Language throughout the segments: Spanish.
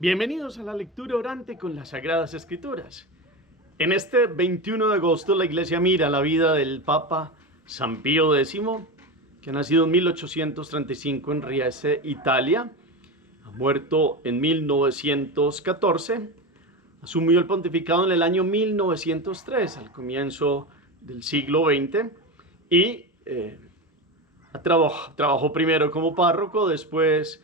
Bienvenidos a la lectura orante con las Sagradas Escrituras. En este 21 de agosto la Iglesia mira la vida del Papa San Pío X, que ha nacido en 1835 en Riese, Italia, ha muerto en 1914, asumió el pontificado en el año 1903, al comienzo del siglo XX, y trabajó primero como párroco, después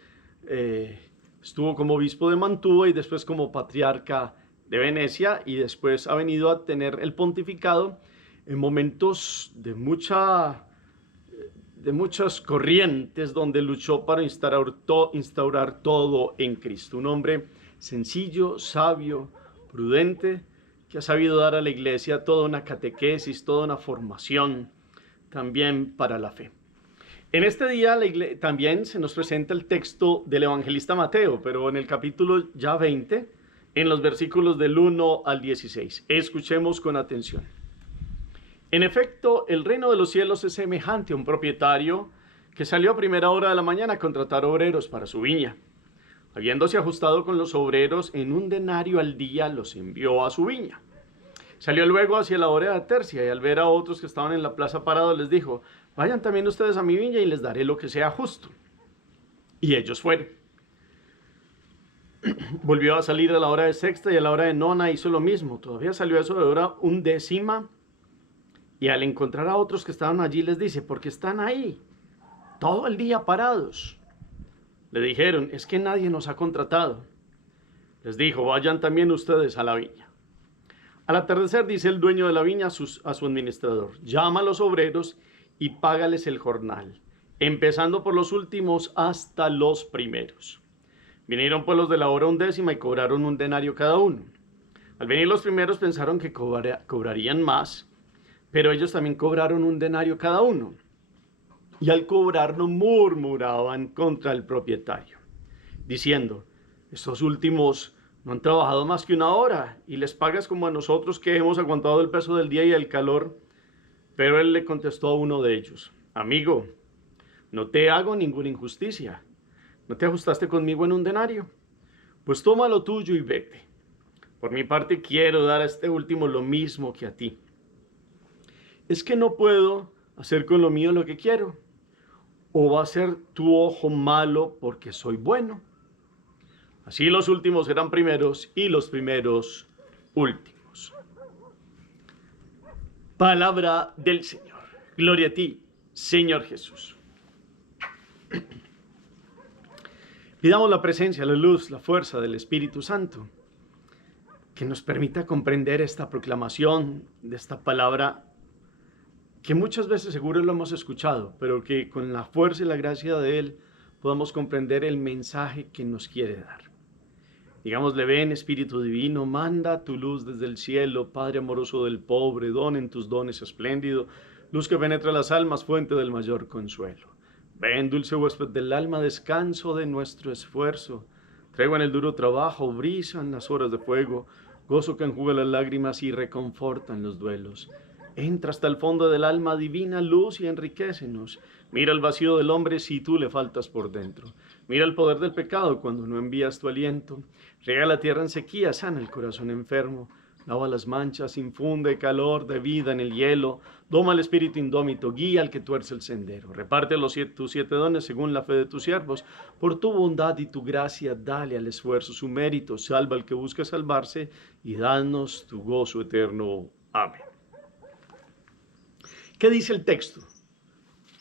estuvo como obispo de Mantua y después como patriarca de Venecia, y después ha venido a tener el pontificado en momentos de muchas corrientes donde luchó para instaurar todo en Cristo. Un hombre sencillo, sabio, prudente, que ha sabido dar a la Iglesia toda una catequesis, toda una formación también para la fe. En este día también se nos presenta el texto del evangelista Mateo, pero en el capítulo ya 20, en los versículos del 1 al 16. Escuchemos con atención. En efecto, el reino de los cielos es semejante a un propietario que salió a primera hora de la mañana a contratar obreros para su viña. Habiéndose ajustado con los obreros en 1 denario al día, los envió a su viña. Salió luego hacia la hora de la tercia y al ver a otros que estaban en la plaza parados les dijo: vayan también ustedes a mi viña y les daré lo que sea justo. Y ellos fueron. Volvió a salir a la hora de sexta y a la hora de nona hizo lo mismo. Todavía salió a eso de hora 1/10 y al encontrar a otros que estaban allí les dice: ¿por qué están ahí todo el día parados? Le dijeron: es que nadie nos ha contratado. Les dijo: vayan también ustedes a la viña. Al atardecer dice el dueño de la viña a su administrador: llama a los obreros y págales el jornal, empezando por los últimos hasta los primeros. Vinieron pues los de la hora 1/10 y cobraron 1 denario cada uno. Al venir los primeros pensaron que cobrarían más, pero ellos también cobraron 1 denario cada uno. Y al cobrarlo murmuraban contra el propietario, diciendo: estos últimos no han trabajado más que 1 hora y les pagas como a nosotros que hemos aguantado el peso del día y el calor. Pero él le contestó a uno de ellos: amigo, no te hago ninguna injusticia. ¿No te ajustaste conmigo en 1 denario? Pues toma lo tuyo y vete. Por mi parte quiero dar a este último lo mismo que a ti. ¿Es que no puedo hacer con lo mío lo que quiero? ¿O va a ser tu ojo malo porque soy bueno? Así los últimos serán primeros y los primeros últimos. Palabra del Señor. Gloria a ti, Señor Jesús. Pidamos la presencia, la luz, la fuerza del Espíritu Santo, que nos permita comprender esta proclamación de esta palabra, que muchas veces seguro lo hemos escuchado, pero que con la fuerza y la gracia de Él podamos comprender el mensaje que nos quiere dar. Digámosle: ven Espíritu Divino, manda tu luz desde el cielo, Padre amoroso del pobre, don en tus dones espléndido, luz que penetra las almas, fuente del mayor consuelo. Ven, dulce huésped del alma, descanso de nuestro esfuerzo, tregua en el duro trabajo, brisa en las horas de fuego, gozo que enjuga las lágrimas y reconforta en los duelos. Entra hasta el fondo del alma, divina luz, y enriquécenos. Mira el vacío del hombre si tú le faltas por dentro. Mira el poder del pecado cuando no envías tu aliento. Riega la tierra en sequía, sana el corazón enfermo. Lava las manchas, infunde calor de vida en el hielo. Doma el espíritu indómito, guía al que tuerce el sendero. Reparte tus 7 dones según la fe de tus siervos. Por tu bondad y tu gracia, dale al esfuerzo su mérito. Salva al que busca salvarse y danos tu gozo eterno. Amén. ¿Qué dice el texto?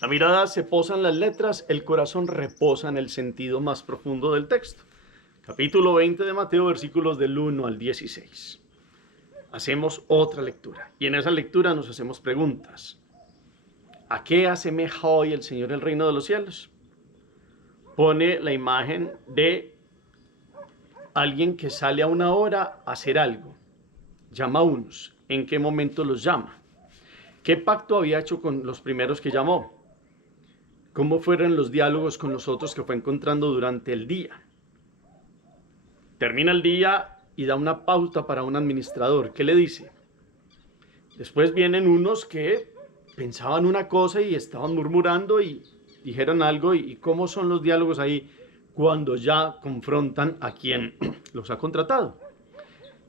La mirada se posa en las letras, el corazón reposa en el sentido más profundo del texto. Capítulo 20 de Mateo, versículos del 1 al 16. Hacemos otra lectura y en esa lectura nos hacemos preguntas. ¿A qué asemeja hoy el Señor el reino de los cielos? Pone la imagen de alguien que sale a 1 hora a hacer algo. Llama a unos. ¿En qué momento los llama? ¿Qué pacto había hecho con los primeros que llamó? ¿Cómo fueron los diálogos con los otros que fue encontrando durante el día? Termina el día y da una pauta para un administrador. ¿Qué le dice? Después vienen unos que pensaban una cosa y estaban murmurando y dijeron algo. ¿Y cómo son los diálogos ahí? cuando ya confrontan a quien los ha contratado.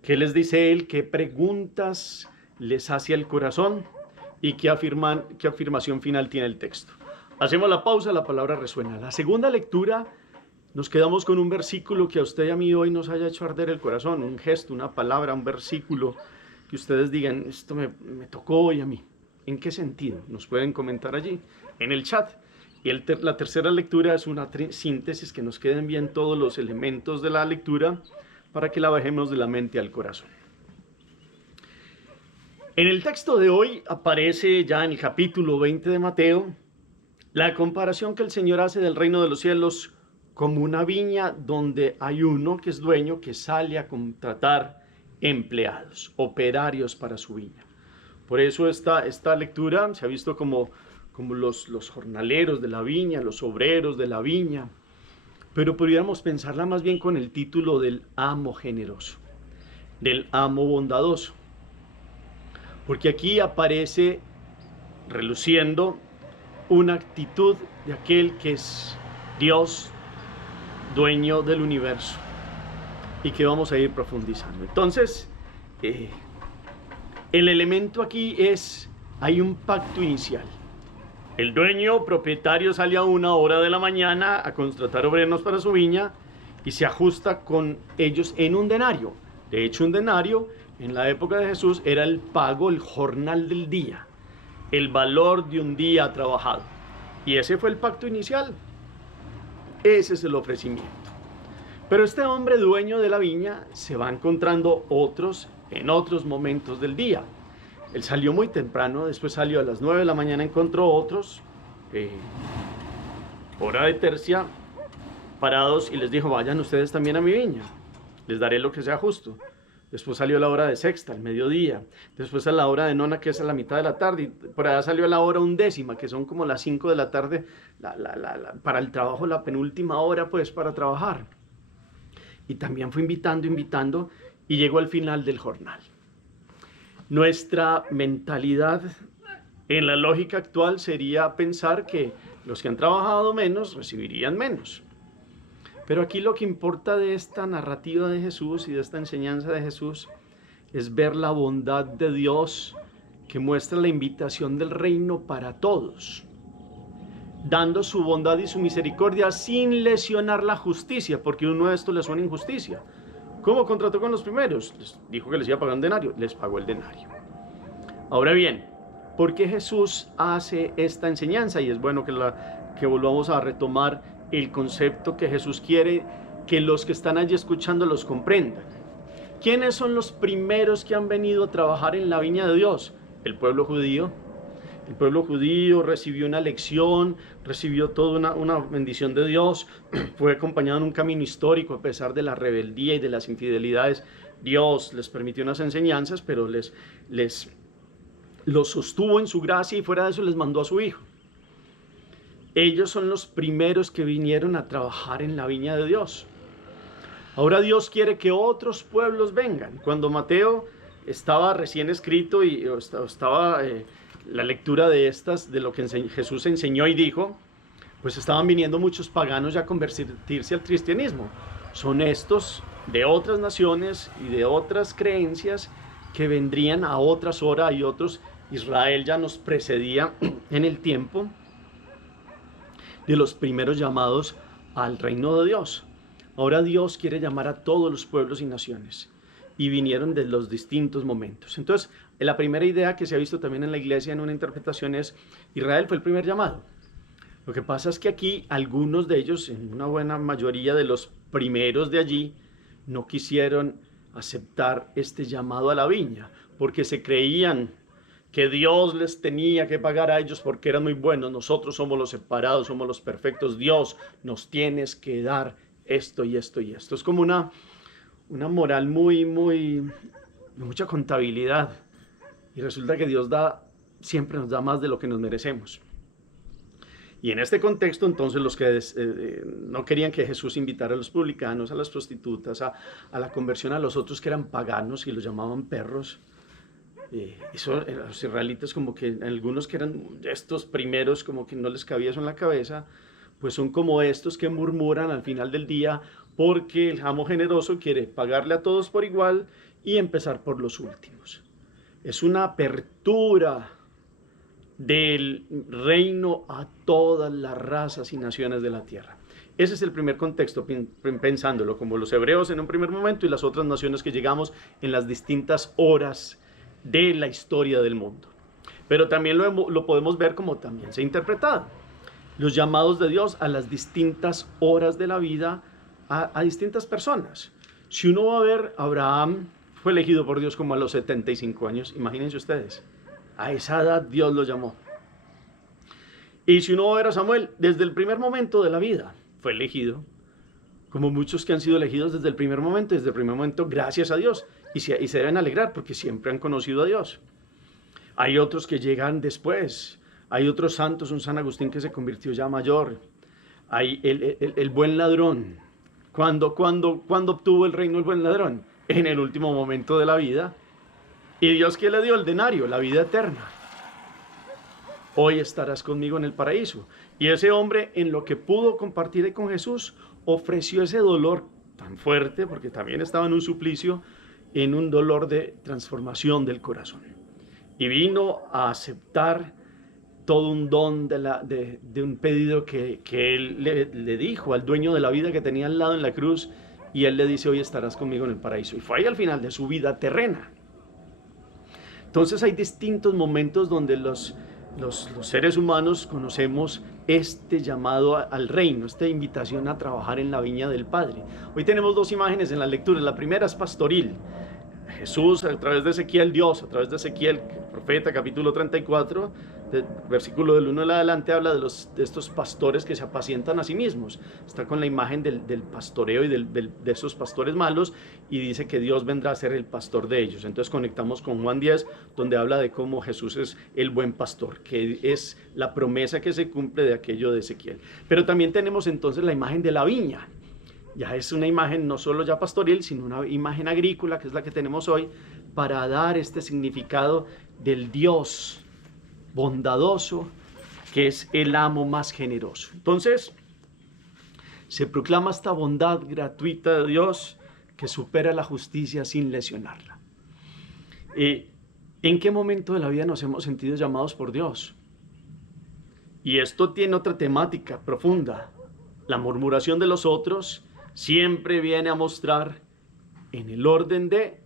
¿Qué les dice él? ¿Qué preguntas les hace el corazón? ¿Y qué afirmación final tiene el texto? Hacemos la pausa, la palabra resuena. La segunda lectura, nos quedamos con un versículo que a usted y a mí hoy nos haya hecho arder el corazón, un gesto, una palabra, un versículo que ustedes digan, esto me tocó hoy a mí. ¿En qué sentido? Nos pueden comentar allí, en el chat. Y la tercera lectura es una síntesis, que nos queden bien todos los elementos de la lectura para que la bajemos de la mente al corazón. En el texto de hoy aparece ya en el capítulo 20 de Mateo la comparación que el Señor hace del reino de los cielos como una viña donde hay uno que es dueño que sale a contratar empleados, operarios para su viña. Por eso esta lectura se ha visto como los jornaleros de la viña, los obreros de la viña, pero podríamos pensarla más bien con el título del amo generoso, del amo bondadoso, porque aquí aparece reluciendo una actitud de aquel que es Dios, dueño del universo, y que vamos a ir profundizando. Entonces, el elemento aquí es, hay un pacto inicial. El dueño propietario sale a 1 hora de la mañana a contratar obreros para su viña y se ajusta con ellos en un denario. De hecho, un denario en la época de Jesús era el pago, el jornal del día, el valor de un día trabajado. Y ese fue el pacto inicial. Ese es el ofrecimiento. Pero este hombre dueño de la viña se va encontrando otros en otros momentos del día. Él salió muy temprano, después salió a las 9 de la mañana, encontró otros, hora de tercia, parados, y les dijo, vayan ustedes también a mi viña, les daré lo que sea justo. Después salió a la hora de sexta, al mediodía, después a la hora de nona, que es a la mitad de la tarde, y por allá salió a la hora 1/10, que son como las 5 de la tarde, para el trabajo, la penúltima hora pues para trabajar. Y también fue invitando, y llegó al final del jornal. Nuestra mentalidad en la lógica actual sería pensar que los que han trabajado menos recibirían menos. Pero aquí lo que importa de esta narrativa de Jesús y de esta enseñanza de Jesús es ver la bondad de Dios que muestra la invitación del reino para todos, dando su bondad y su misericordia sin lesionar la justicia, porque uno de estos le suena injusticia. ¿Cómo contrató con los primeros? Les dijo que les iba a pagar un denario, les pagó el denario. Ahora bien, ¿por qué Jesús hace esta enseñanza? Y es bueno que volvamos a retomar el concepto que Jesús quiere que los que están allí escuchando los comprendan. ¿Quiénes son los primeros que han venido a trabajar en la viña de Dios? El pueblo judío. El pueblo judío recibió una lección, recibió toda una bendición de Dios, fue acompañado en un camino histórico a pesar de la rebeldía y de las infidelidades. Dios les permitió unas enseñanzas, pero los sostuvo en su gracia y fuera de eso les mandó a su Hijo. Ellos son los primeros que vinieron a trabajar en la viña de Dios. Ahora Dios quiere que otros pueblos vengan. Cuando Mateo estaba recién escrito y estaba la lectura de lo que Jesús enseñó y dijo, pues estaban viniendo muchos paganos ya a convertirse al cristianismo. Son estos de otras naciones y de otras creencias que vendrían a otras horas y otros. Israel ya nos precedía en el tiempo de los primeros llamados al reino de Dios. Ahora Dios quiere llamar a todos los pueblos y naciones, y vinieron de los distintos momentos. Entonces, la primera idea que se ha visto también en la iglesia en una interpretación es, Israel fue el primer llamado. Lo que pasa es que aquí algunos de ellos, en una buena mayoría de los primeros de allí, no quisieron aceptar este llamado a la viña, porque se creían que Dios les tenía que pagar a ellos porque eran muy buenos. Nosotros somos los separados, somos los perfectos. Dios, nos tienes que dar esto y esto y esto. Es como una moral de mucha contabilidad. Y resulta que Dios siempre nos da más de lo que nos merecemos. Y en este contexto, entonces, los que no querían que Jesús invitara a los publicanos, a las prostitutas, a la conversión, a los otros que eran paganos y los llamaban perros, los israelitas, como que algunos que eran estos primeros, como que no les cabía eso en la cabeza, pues son como estos que murmuran al final del día porque el amo generoso quiere pagarle a todos por igual y empezar por los últimos. Es una apertura del reino a todas las razas y naciones de la tierra. Ese es el primer contexto, pensándolo como los hebreos en un primer momento y las otras naciones que llegamos en las distintas horas de la historia del mundo. Pero también lo podemos ver como también se ha interpretado. Los llamados de Dios a las distintas horas de la vida a distintas personas. Si uno va a ver, Abraham fue elegido por Dios como a los 75 años, imagínense ustedes. A esa edad Dios lo llamó. Y si uno va a ver a Samuel, desde el primer momento de la vida fue elegido, como muchos que han sido elegidos desde el primer momento, gracias a Dios. Y se deben alegrar porque siempre han conocido a Dios. Hay otros que llegan después. Hay otros santos, un San Agustín que se convirtió ya mayor. Hay el buen ladrón. ¿Cuándo obtuvo el reino el buen ladrón? En el último momento de la vida. ¿Y Dios qué le dio? El denario, la vida eterna. Hoy estarás conmigo en el paraíso. Y ese hombre, en lo que pudo compartir con Jesús, ofreció ese dolor tan fuerte, porque también estaba en un suplicio, en un dolor de transformación del corazón. Y vino a aceptar todo un don de un pedido que él le dijo al dueño de la vida que tenía al lado en la cruz, y él le dice, hoy estarás conmigo en el paraíso. Y fue ahí al final de su vida terrena. Entonces hay distintos momentos donde los seres humanos conocemos este llamado al reino, esta invitación a trabajar en la viña del Padre. Hoy tenemos dos imágenes en la lectura. La primera es pastoril. Jesús a través de Ezequiel, Dios a través de Ezequiel, profeta, capítulo 34, versículo del 1 en adelante, habla de estos pastores que se apacientan a sí mismos. Está con la imagen del pastoreo y de esos pastores malos, y dice que Dios vendrá a ser el pastor de ellos. Entonces conectamos con Juan 10, donde habla de cómo Jesús es el buen pastor, que es la promesa que se cumple de aquello de Ezequiel. Pero también tenemos entonces la imagen de la viña. Ya es una imagen no solo ya pastoril, sino una imagen agrícola, que es la que tenemos hoy, para dar este significado del Dios bondadoso, que es el amo más generoso. Entonces, se proclama esta bondad gratuita de Dios que supera la justicia sin lesionarla. ¿En qué momento de la vida nos hemos sentido llamados por Dios? Y esto tiene otra temática profunda. La murmuración de los otros siempre viene a mostrar en el orden de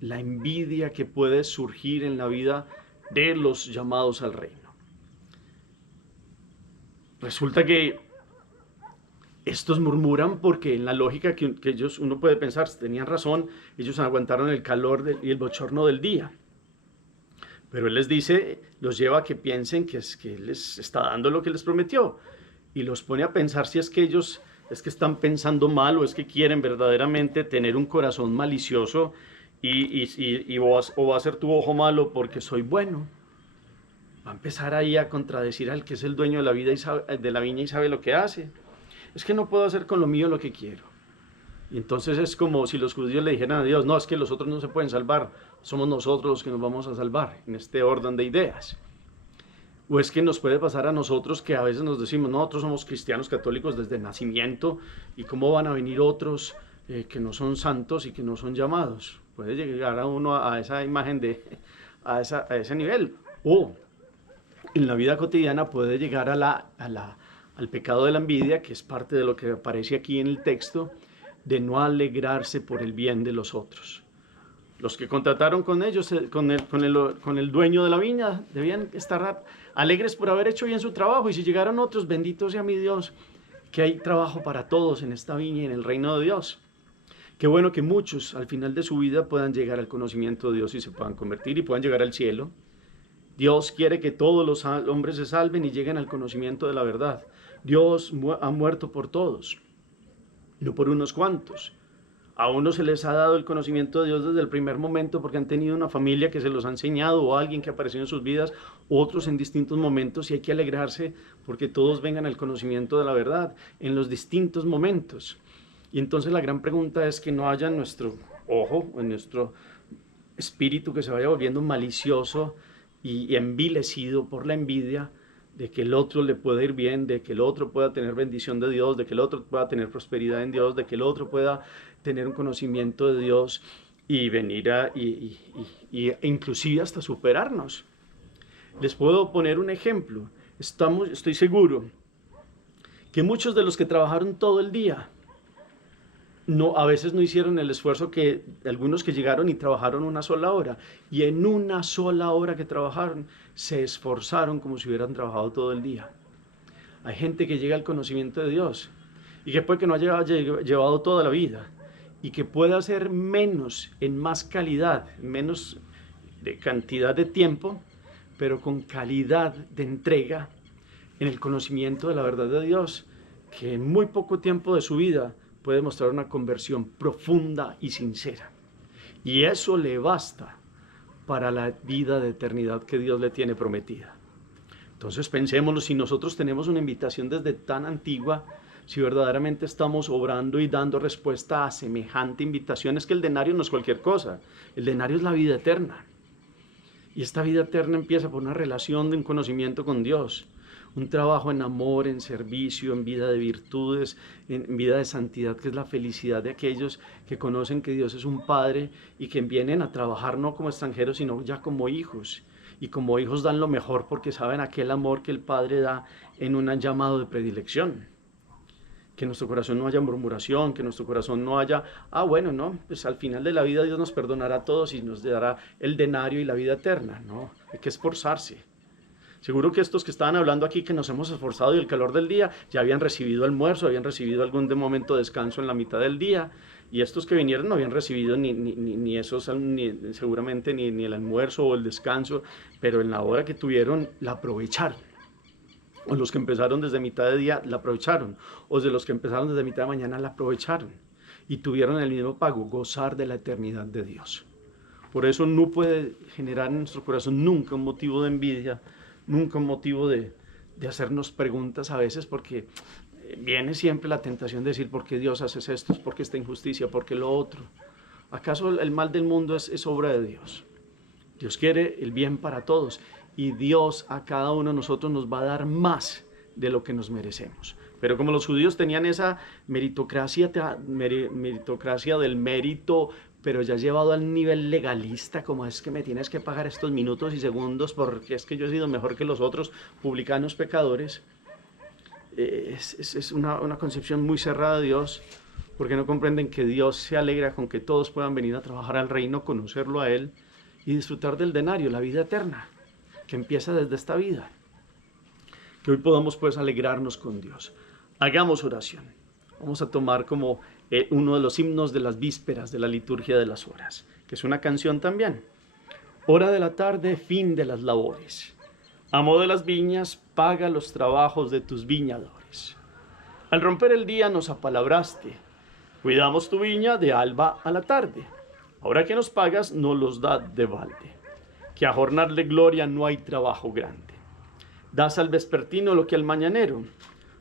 la envidia que puede surgir en la vida de los llamados al reino. Resulta que estos murmuran porque en la lógica que ellos, uno puede pensar, tenían razón, ellos aguantaron el calor y el bochorno del día. Pero Él les dice, los lleva a que piensen que Él les está dando lo que les prometió. Y los pone a pensar si es que ellos es que están pensando mal o es que quieren verdaderamente tener un corazón malicioso o va a ser tu ojo malo porque soy bueno. Va a empezar ahí a contradecir al que es el dueño de la vida de la viña y sabe lo que hace. Es que no puedo hacer con lo mío lo que quiero. Y entonces es como si los judíos le dijeran a Dios, no, es que los otros no se pueden salvar, somos nosotros los que nos vamos a salvar, en este orden de ideas. O es que nos puede pasar a nosotros que a veces nos decimos, nosotros somos cristianos católicos desde nacimiento, y cómo van a venir otros que no son santos y que no son llamados. Puede llegar a uno a esa imagen a ese nivel. O en la vida cotidiana puede llegar al pecado de la envidia, que es parte de lo que aparece aquí en el texto, de no alegrarse por el bien de los otros. Los que contrataron con ellos, con el dueño de la viña, debían estar alegres por haber hecho bien su trabajo. Y si llegaron otros, bendito sea mi Dios, que hay trabajo para todos en esta viña y en el reino de Dios. Qué bueno que muchos al final de su vida puedan llegar al conocimiento de Dios y se puedan convertir y puedan llegar al cielo. Dios quiere que todos los hombres se salven y lleguen al conocimiento de la verdad. Dios ha muerto por todos, no por unos cuantos. A unos se les ha dado el conocimiento de Dios desde el primer momento porque han tenido una familia que se los ha enseñado o alguien que apareció en sus vidas, otros en distintos momentos, y hay que alegrarse porque todos vengan al conocimiento de la verdad en los distintos momentos. Y entonces la gran pregunta es que no haya en nuestro ojo, en nuestro espíritu, que se vaya volviendo malicioso y envilecido por la envidia de que el otro le pueda ir bien, de que el otro pueda tener bendición de Dios, de que el otro pueda tener prosperidad en Dios, de que el otro pueda tener un conocimiento de Dios y venir e inclusive hasta superarnos. Les puedo poner un ejemplo. Estoy seguro que muchos de los que trabajaron todo el día, a veces no hicieron el esfuerzo que algunos que llegaron y trabajaron una sola hora. Y en una sola hora que trabajaron, se esforzaron como si hubieran trabajado todo el día. Hay gente que llega al conocimiento de Dios y que puede que no haya llevado toda la vida y que pueda hacer menos en más calidad, menos de cantidad de tiempo, pero con calidad de entrega en el conocimiento de la verdad de Dios, que en muy poco tiempo de su vida puede mostrar una conversión profunda y sincera. Y eso le basta para la vida de eternidad que Dios le tiene prometida. Entonces pensémoslo, si nosotros tenemos una invitación desde tan antigua, si verdaderamente estamos obrando y dando respuesta a semejante invitación, es que el denario no es cualquier cosa, el denario es la vida eterna. Y esta vida eterna empieza por una relación de un conocimiento con Dios, un trabajo en amor, en servicio, en vida de virtudes, en vida de santidad, que es la felicidad de aquellos que conocen que Dios es un Padre y que vienen a trabajar no como extranjeros, sino ya como hijos. Y como hijos dan lo mejor porque saben aquel amor que el Padre da en un llamado de predilección. Que en nuestro corazón no haya murmuración, que en nuestro corazón no haya, bueno, no, pues al final de la vida Dios nos perdonará a todos y nos dará el denario y la vida eterna. No, hay que esforzarse. Seguro que estos que estaban hablando aquí, que nos hemos esforzado y el calor del día, ya habían recibido almuerzo, habían recibido algún momento de descanso en la mitad del día, y estos que vinieron no habían recibido ni esos, seguramente ni el almuerzo o el descanso, pero en la hora que tuvieron la aprovecharon. O los que empezaron desde mitad de día la aprovecharon, o de los que empezaron desde mitad de mañana la aprovecharon, y tuvieron el mismo pago, gozar de la eternidad de Dios. Por eso no puede generar en nuestro corazón nunca un motivo de envidia, nunca un motivo de hacernos preguntas a veces, porque viene siempre la tentación de decir, ¿por qué Dios hace esto? ¿Por qué esta injusticia? ¿Por qué lo otro? ¿Acaso el mal del mundo es obra de Dios? Dios quiere el bien para todos y Dios a cada uno de nosotros nos va a dar más de lo que nos merecemos. Pero como los judíos tenían esa meritocracia del mérito, pero ya llevado al nivel legalista, como es que me tienes que pagar estos minutos y segundos porque es que yo he sido mejor que los otros publicanos pecadores, es una concepción muy cerrada de Dios, porque no comprenden que Dios se alegra con que todos puedan venir a trabajar al reino, conocerlo a Él y disfrutar del denario, la vida eterna, que empieza desde esta vida. Que hoy podamos pues alegrarnos con Dios. Hagamos oración. Vamos a tomar como uno de los himnos de las vísperas de la liturgia de las horas, que es una canción también. Hora de la tarde, fin de las labores. Amo de las viñas, paga los trabajos de tus viñadores. Al romper el día nos apalabraste. Cuidamos tu viña de alba a la tarde. Ahora que nos pagas, no los da de balde. Que a jornarle gloria no hay trabajo grande. Das al vespertino lo que al mañanero.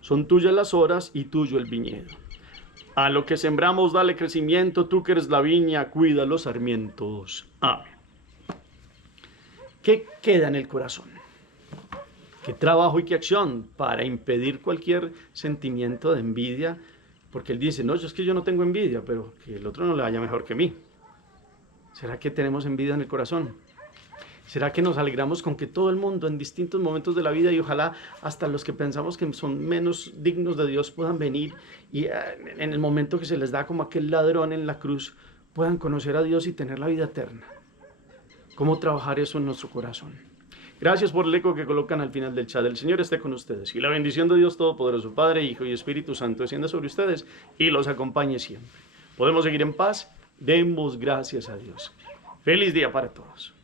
Son tuyas las horas y tuyo el viñedo. A lo que sembramos dale crecimiento, tú que eres la viña, cuida los sarmientos. Amén. ¿Qué queda en el corazón? ¿Qué trabajo y qué acción para impedir cualquier sentimiento de envidia? Porque él dice, no, es que yo no tengo envidia, pero que el otro no le vaya mejor que mí. ¿Será que tenemos envidia en el corazón? ¿Será que nos alegramos con que todo el mundo en distintos momentos de la vida y ojalá hasta los que pensamos que son menos dignos de Dios puedan venir y en el momento que se les da como aquel ladrón en la cruz puedan conocer a Dios y tener la vida eterna? ¿Cómo trabajar eso en nuestro corazón? Gracias por el eco que colocan al final del chat. El Señor esté con ustedes y la bendición de Dios Todopoderoso, Padre, Hijo y Espíritu Santo descienda sobre ustedes y los acompañe siempre. Podemos seguir en paz. Demos gracias a Dios. Feliz día para todos.